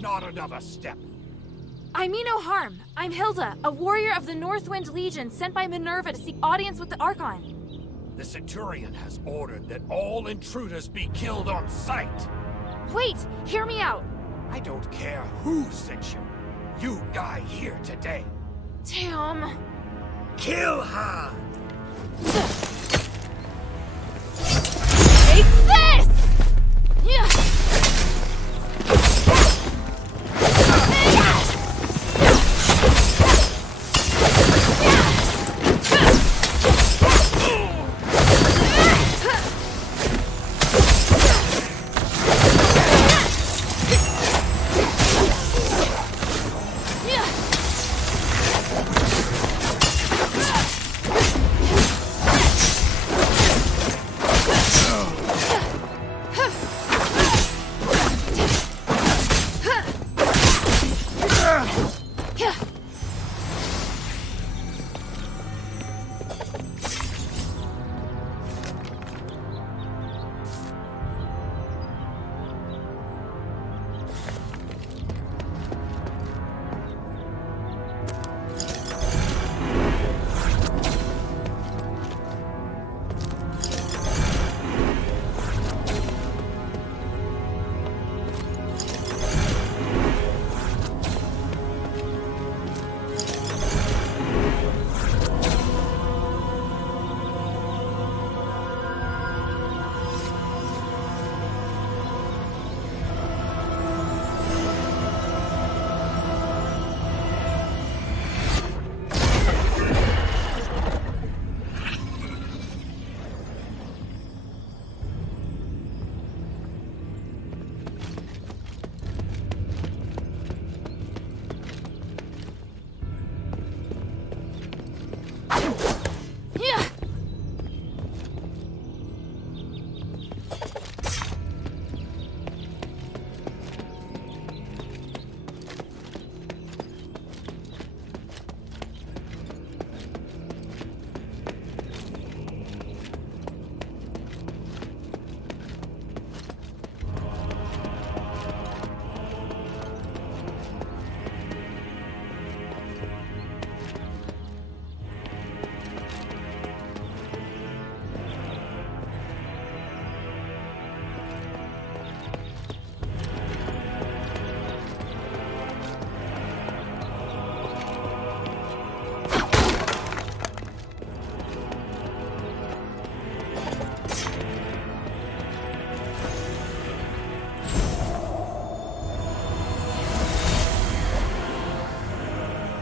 Not another step. I mean no harm. I'm Hilda, a warrior of the Northwind Legion sent by Minerva to seek audience with the Archon. The Centurion has ordered that all intruders be killed on sight. Wait, hear me out. I don't care who sent you. You die here today. Damn. Kill her! Take this! Yeah.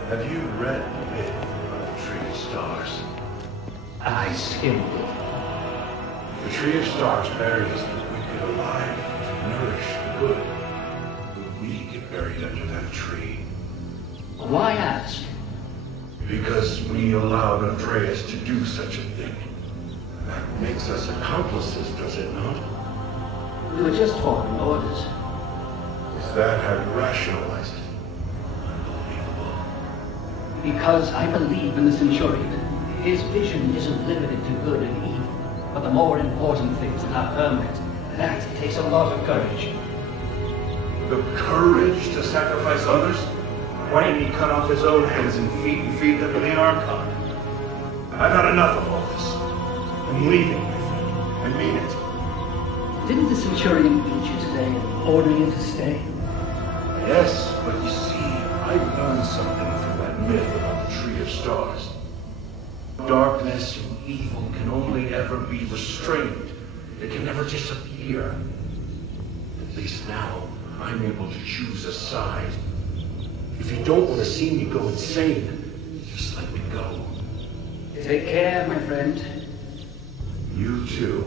Have you read the bit about the Tree of Stars? I skimmed it. The Tree of Stars buries the wicked alive to nourish the good. But we get buried under that tree. Why ask? Because we allowed Andreas to do such a thing. That makes us accomplices, does it not? We were just following orders. Is that how you rationalize it? Because I believe in the Centurion. His vision isn't limited to good and evil, but the more important things that are permanent. That takes a lot of courage. The courage to sacrifice others? Why didn't he cut off his own hands and feed them to the Archon? I've had enough of all this. I'm leaving, my friend. I mean it. Didn't the Centurion beat you today and order you to stay? Yes, but you see, I've learned something from that myth about the Tree of Stars. Darkness and evil can only ever be restrained. It can never disappear. At least now, I'm able to choose a side. If you don't want to see me go insane, just let me go. Take care, my friend. You too.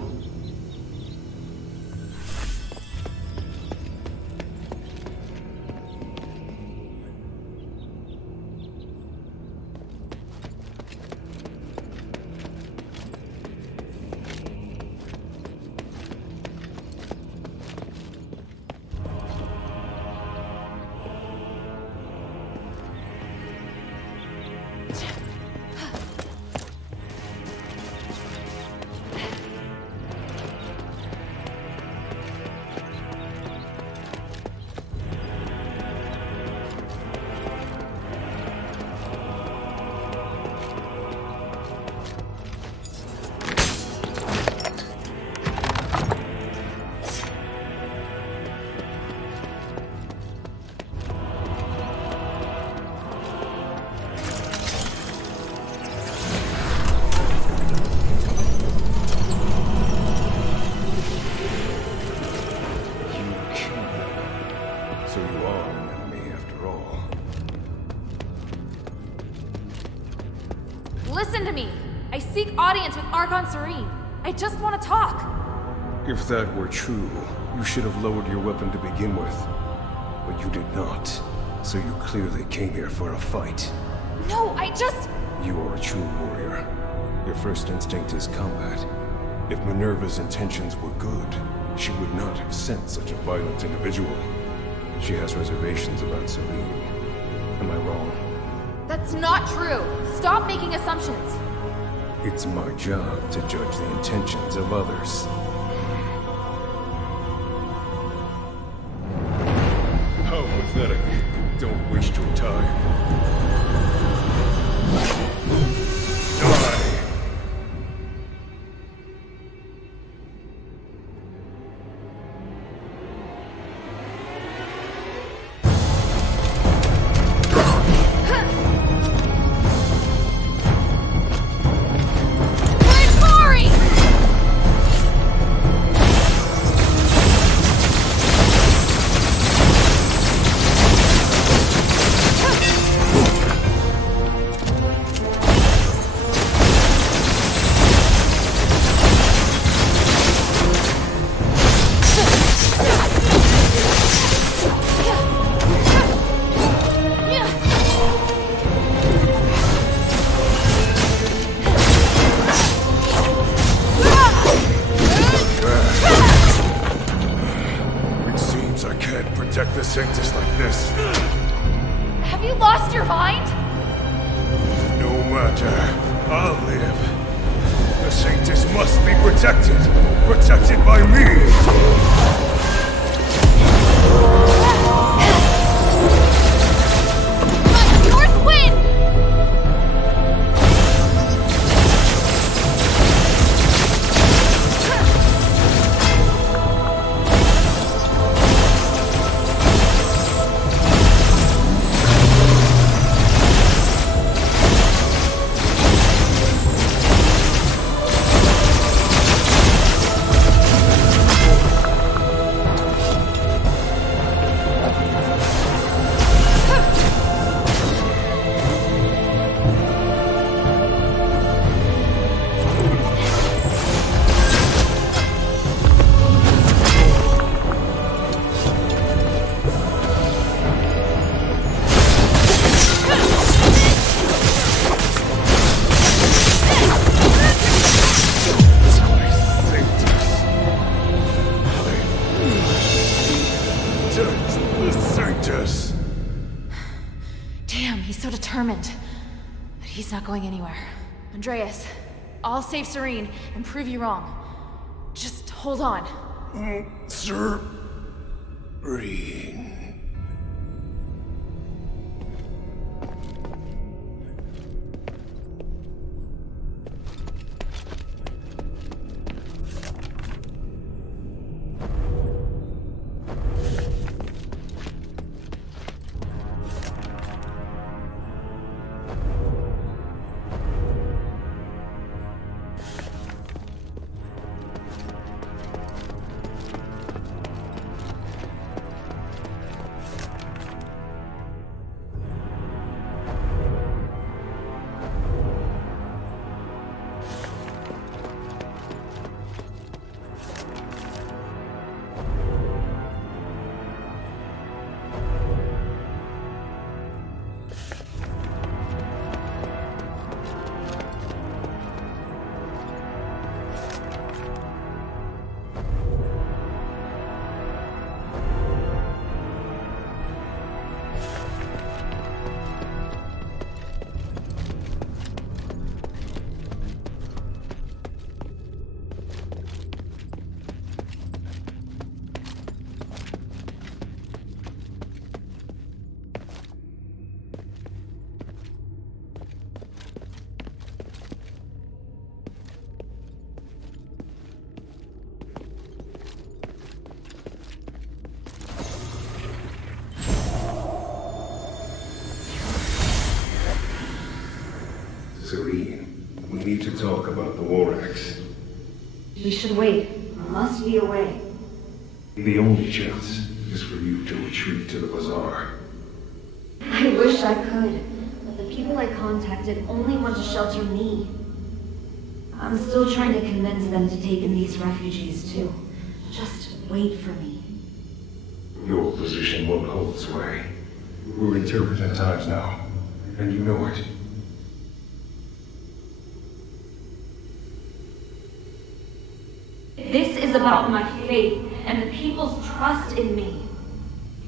I seek audience with Argon Serene. I just want to talk. If that were true, you should have lowered your weapon to begin with. But you did not. So you clearly came here for a fight. No, I just... You are a true warrior. Your first instinct is combat. If Minerva's intentions were good, she would not have sent such a violent individual. She has reservations about Serene. Am I wrong? That's not true. Stop making assumptions. It's my job to judge the intentions of others. How pathetic. Don't waste your time. Die! Just like this. Have you lost your mind? No matter. I'll live. The Sanctus must be protected. Protected by me. Damn, he's so determined. But he's not going anywhere. Andreas, I'll save Serene and prove you wrong. Just hold on. Serene. Serene, we need to talk about the war axe. We should wait. There must be a way. The only chance is for you to retreat to the bazaar. I wish I could, but the people I contacted only want to shelter me. I'm still trying to convince them to take in these refugees, too. Just wait for me. Your position won't hold sway. We're in turbulent times now, and you know it. This is about my faith and the people's trust in me.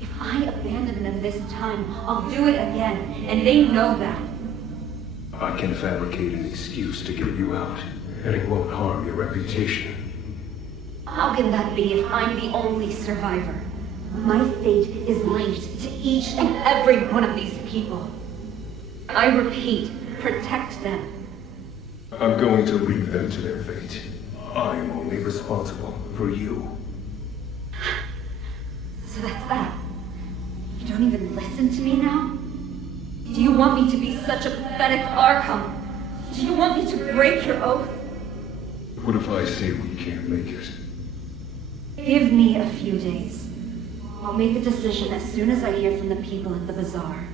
If I abandon them this time, I'll do it again, and they know that. I can fabricate an excuse to get you out, and it won't harm your reputation. How can that be if I'm the only survivor? My fate is linked to each and every one of these people. I repeat, protect them. I'm going to leave them to their fate. I'm only responsible for you. So that's that. You don't even listen to me now? Do you want me to be such a pathetic Archon? Do you want me to break your oath? What if I say we can't make it? Give me a few days. I'll make a decision as soon as I hear from the people at the bazaar.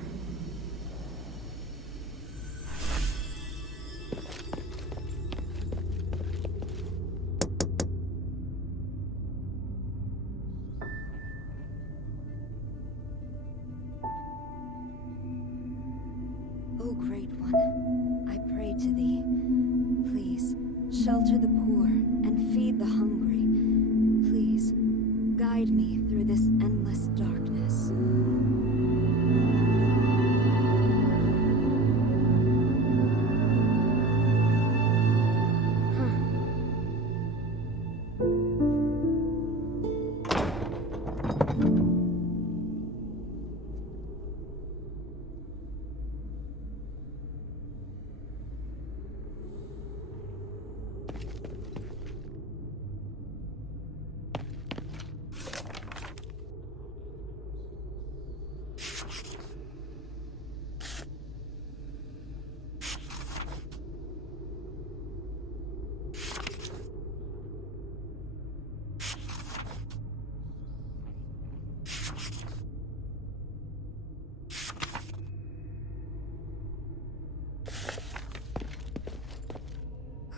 O Great One, I pray to thee. Please, shelter the poor and feed the hungry. Please, guide me through this endless darkness.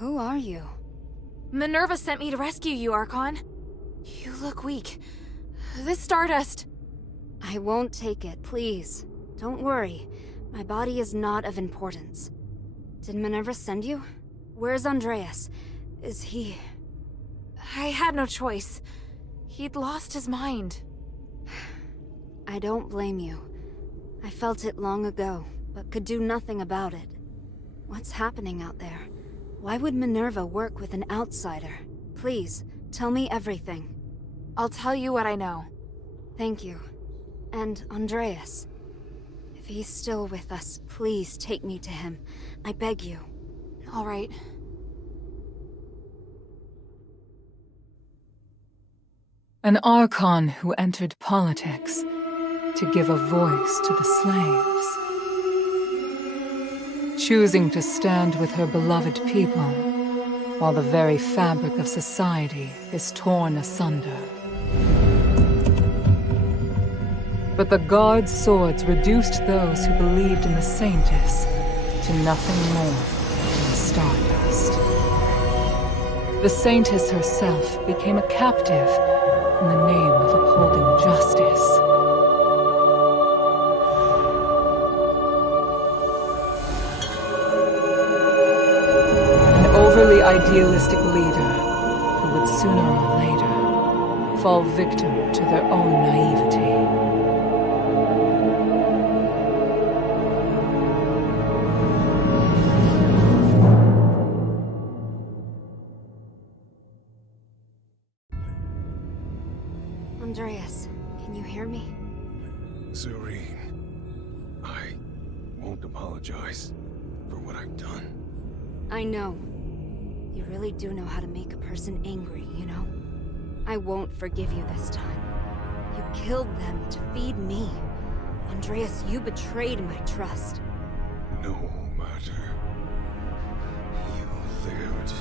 Who are you? Minerva sent me to rescue you, Archon. You look weak. This stardust... I won't take it, please. Don't worry. My body is not of importance. Did Minerva send you? Where's Andreas? Is he... I had no choice. He'd lost his mind. I don't blame you. I felt it long ago, but could do nothing about it. What's happening out there? Why would Minerva work with an outsider? Please, tell me everything. I'll tell you what I know. Thank you. And Andreas. If he's still with us, please take me to him. I beg you. All right. An Archon who entered politics to give a voice to the slaves. Choosing to stand with her beloved people, while the very fabric of society is torn asunder. But the Guard's swords reduced those who believed in the Saintess to nothing more than stardust. The Saintess herself became a captive in the name of upholding justice. Overly idealistic leader who would sooner or later fall victim to their own naivety. Andreas, can you hear me? Serene, I won't apologize for what I've done. I know. You really do know how to make a person angry, you know? I won't forgive you this time. You killed them to feed me. Andreas, you betrayed my trust. No matter. You lived.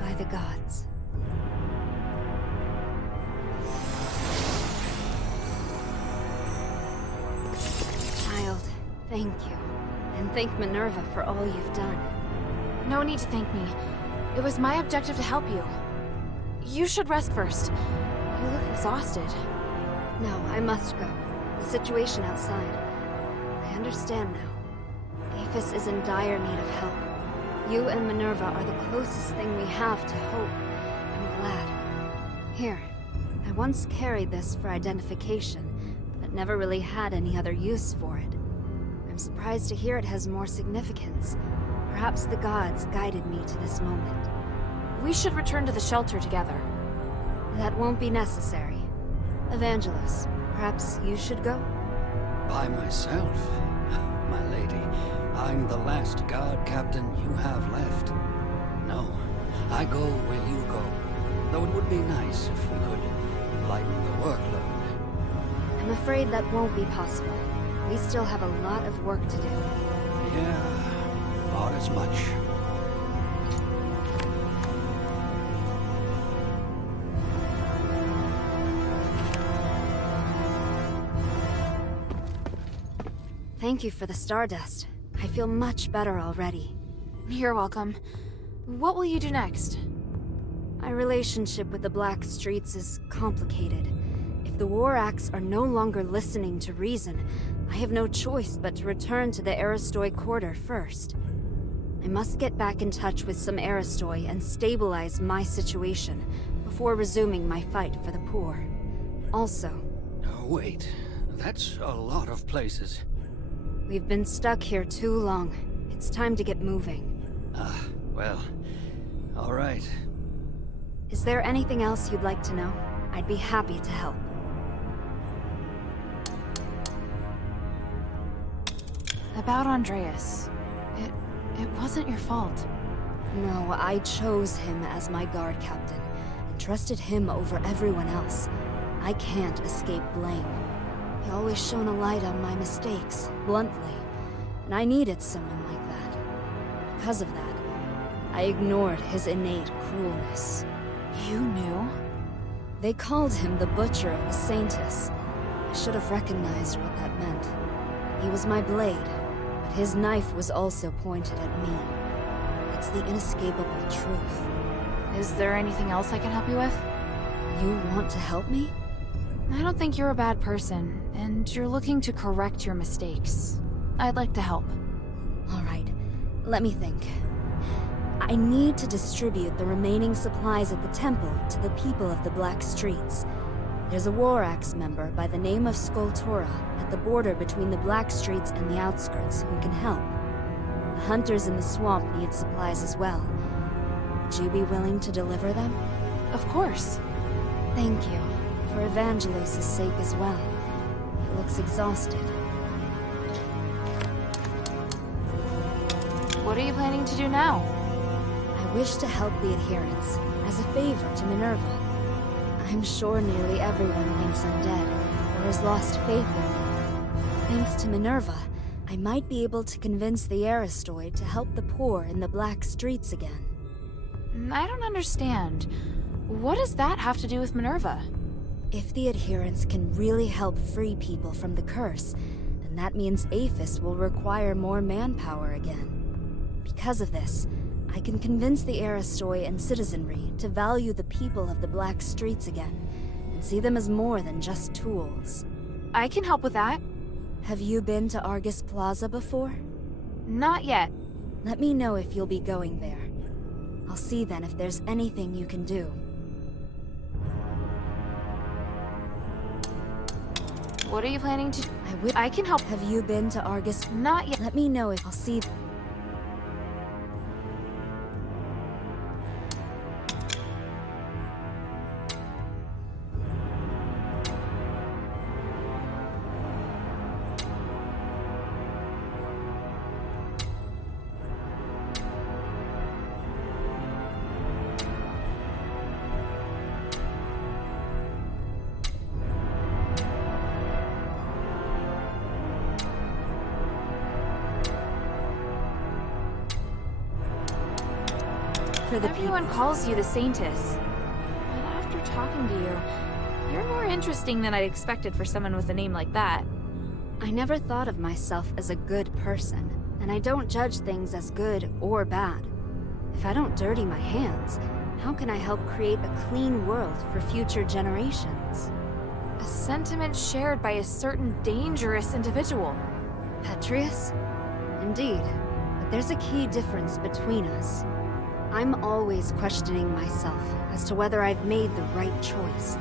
By the gods. Child, thank you. And thank Minerva for all you've done. No need to thank me. It was my objective to help you. You should rest first. You look exhausted. No, I must go. The situation outside. I understand now. Aphis is in dire need of help. You and Minerva are the closest thing we have to hope. I'm glad. Here. I once carried this for identification, but never really had any other use for it. I'm surprised to hear it has more significance. Perhaps the gods guided me to this moment. We should return to the shelter together. That won't be necessary. Evangelos, perhaps you should go? By myself? My lady, I'm the last guard captain you have left. No, I go where you go. Though it would be nice if we could lighten the workload. I'm afraid that won't be possible. We still have a lot of work to do. Yeah, thought as much. Thank you for the stardust. I feel much better already. You're welcome. What will you do next? My relationship with the Black Streets is complicated. If the War Acts are no longer listening to reason, I have no choice but to return to the Aristoi Quarter first. I must get back in touch with some Aristoi and stabilize my situation before resuming my fight for the poor. Also... Oh, wait. That's a lot of places. We've been stuck here too long. It's time to get moving. Well... all right. Is there anything else you'd like to know? I'd be happy to help. About Andreas. It wasn't your fault. No, I chose him as my guard captain, and trusted him over everyone else. I can't escape blame. He always shone a light on my mistakes, bluntly, and I needed someone like that. Because of that, I ignored his innate cruelness. You knew? They called him the Butcher of the Saintess. I should have recognized what that meant. He was my blade, but his knife was also pointed at me. It's the inescapable truth. Is there anything else I can help you with? You want to help me? I don't think you're a bad person, and you're looking to correct your mistakes. I'd like to help. All right, let me think. I need to distribute the remaining supplies at the temple to the people of the Black Streets. There's a War Axe member by the name of Skultora at the border between the Black Streets and the outskirts who can help. The hunters in the swamp need supplies as well. Would you be willing to deliver them? Of course. Thank you. For Evangelos' sake as well. He looks exhausted. What are you planning to do now? I wish to help the adherents, as a favor to Minerva. I'm sure nearly everyone thinks I'm dead, or has lost faith in me. Thanks to Minerva, I might be able to convince the Aristoi to help the poor in the Black Streets again. I don't understand. What does that have to do with Minerva? If the adherents can really help free people from the curse, then that means Aphis will require more manpower again. Because of this, I can convince the Aristoi and citizenry to value the people of the Black Streets again, and see them as more than just tools. I can help with that. Have you been to Argus Plaza before? Not yet. Let me know if you'll be going there. I'll see then if there's anything you can do. What are you planning to... I can help. Have you been to Argus? Not yet. Let me know if I'll see... Everyone calls you the Saintess. But after talking to you, you're more interesting than I'd expected for someone with a name like that. I never thought of myself as a good person, and I don't judge things as good or bad. If I don't dirty my hands, how can I help create a clean world for future generations? A sentiment shared by a certain dangerous individual. Petrius? Indeed, but there's a key difference between us. I'm always questioning myself as to whether I've made the right choice.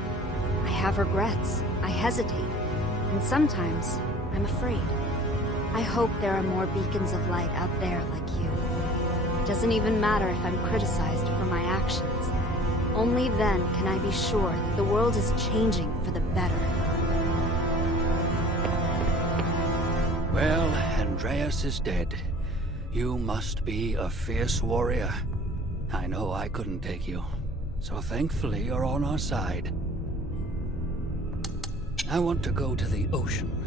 I have regrets, I hesitate, and sometimes I'm afraid. I hope there are more beacons of light out there like you. It doesn't even matter if I'm criticized for my actions. Only then can I be sure that the world is changing for the better. Well, Andreas is dead. You must be a fierce warrior. I know I couldn't take you, so thankfully you're on our side. I want to go to the ocean.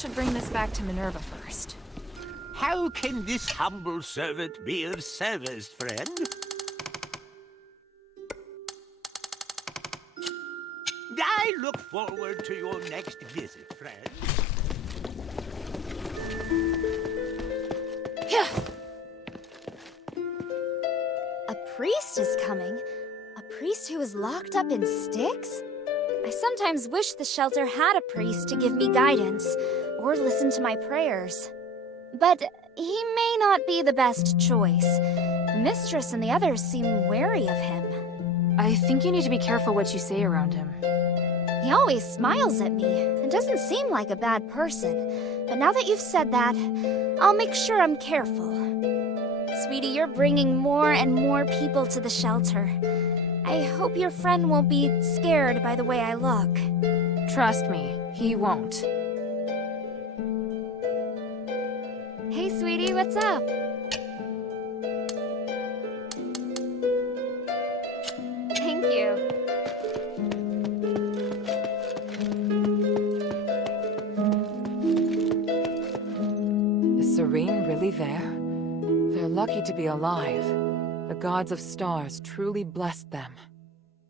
should bring this back to Minerva first. How can this humble servant be of service, friend? I look forward to your next visit, friend. A priest is coming? A priest who is locked up in sticks? I sometimes wish the shelter had a priest to give me guidance, or listen to my prayers. But he may not be the best choice. The mistress and the others seem wary of him. I think you need to be careful what you say around him. He always smiles at me, and doesn't seem like a bad person. But now that you've said that, I'll make sure I'm careful. Sweetie, you're bringing more and more people to the shelter. I hope your friend won't be scared by the way I look. Trust me, he won't. Hey, sweetie, what's up? Thank you. Is Serene really there? They're lucky to be alive. The gods of stars truly blessed them.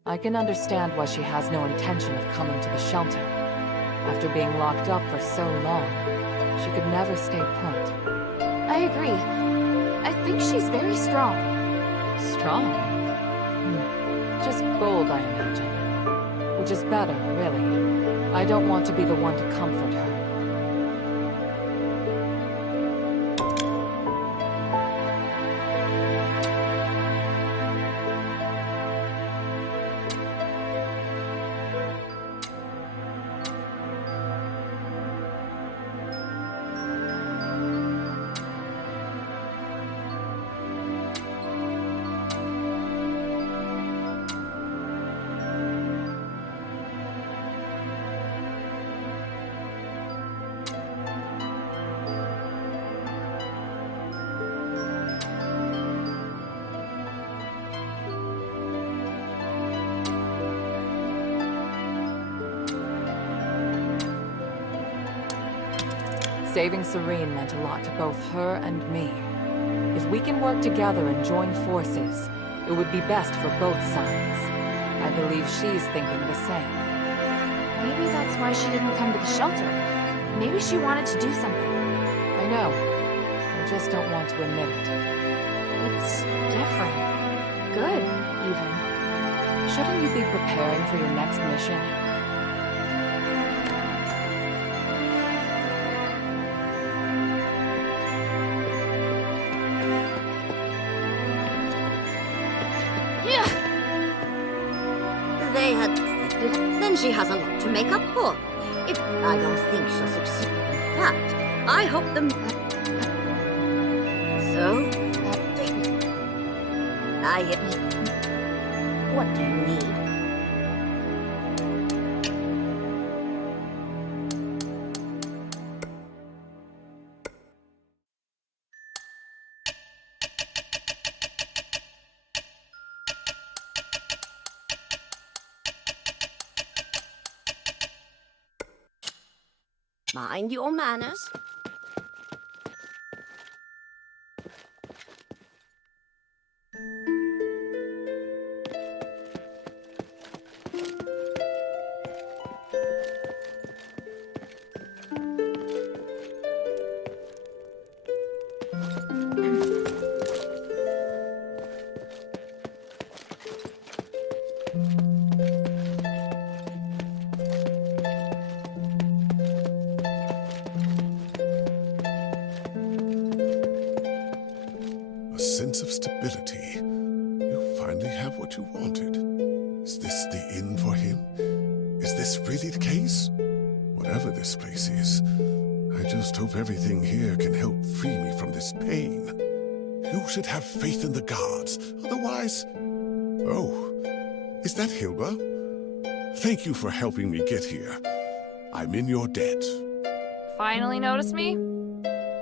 I can understand why she has no intention of coming to the shelter. After being locked up for so long, she could never stay put. I agree. I think she's very strong. Strong? Just bold, I imagine. Which is better, really. I don't want to be the one to comfort her. Saving Serene meant a lot to both her and me. If we can work together and join forces, it would be best for both sides. I believe she's thinking the same. Maybe that's why she didn't come to the shelter. Maybe she wanted to do something. I know. I just don't want to admit it. It's different. Good, even. Shouldn't you be preparing for your next mission? Then she has a lot to make up for. I don't think she'll succeed. In fact, I hope So? What do you need? Mind your manners. Sense of stability. You finally have what you wanted. Is this the inn for him? Is this really the case? Whatever this place is, I just hope everything here can help free me from this pain. You should have faith in the gods, otherwise... Oh, is that Hilda? Thank you for helping me get here. I'm in your debt. Finally noticed me?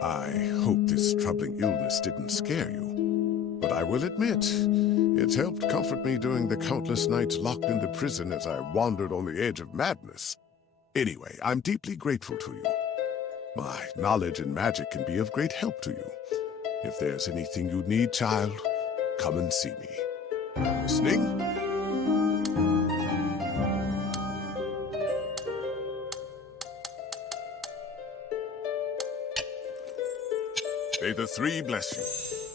I hope this troubling illness didn't scare you. But I will admit, it helped comfort me during the countless nights locked in the prison as I wandered on the edge of madness. Anyway, I'm deeply grateful to you. My knowledge in magic can be of great help to you. If there's anything you need, child, come and see me. Listening? May the three bless you.